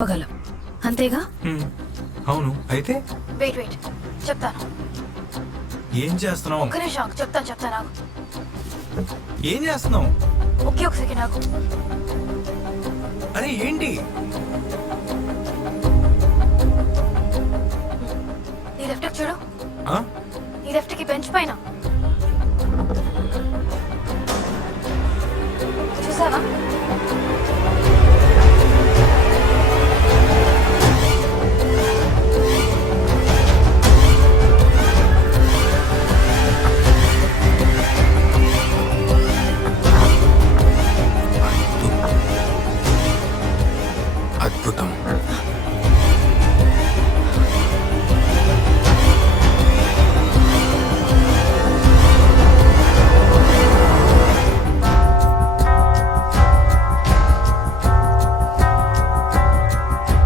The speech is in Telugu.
చెప్పగలం. అంతేగా. అవును. అయితే? వెయిట్ వెయిట్ చెప్తాను ఏం చేస్తున్నావు? ఒక్క నిమిషం చెప్తాను చెప్తాను నాకు ఏం చేస్తున్నావు? ఒకే ఒక సెకండ్ నాకు అరే ఏంటి? నీ లెఫ్ట్ చూడు? నీ లెఫ్ట్కి బెంచ్ పైన. చూసావా? অদ্ভুতম।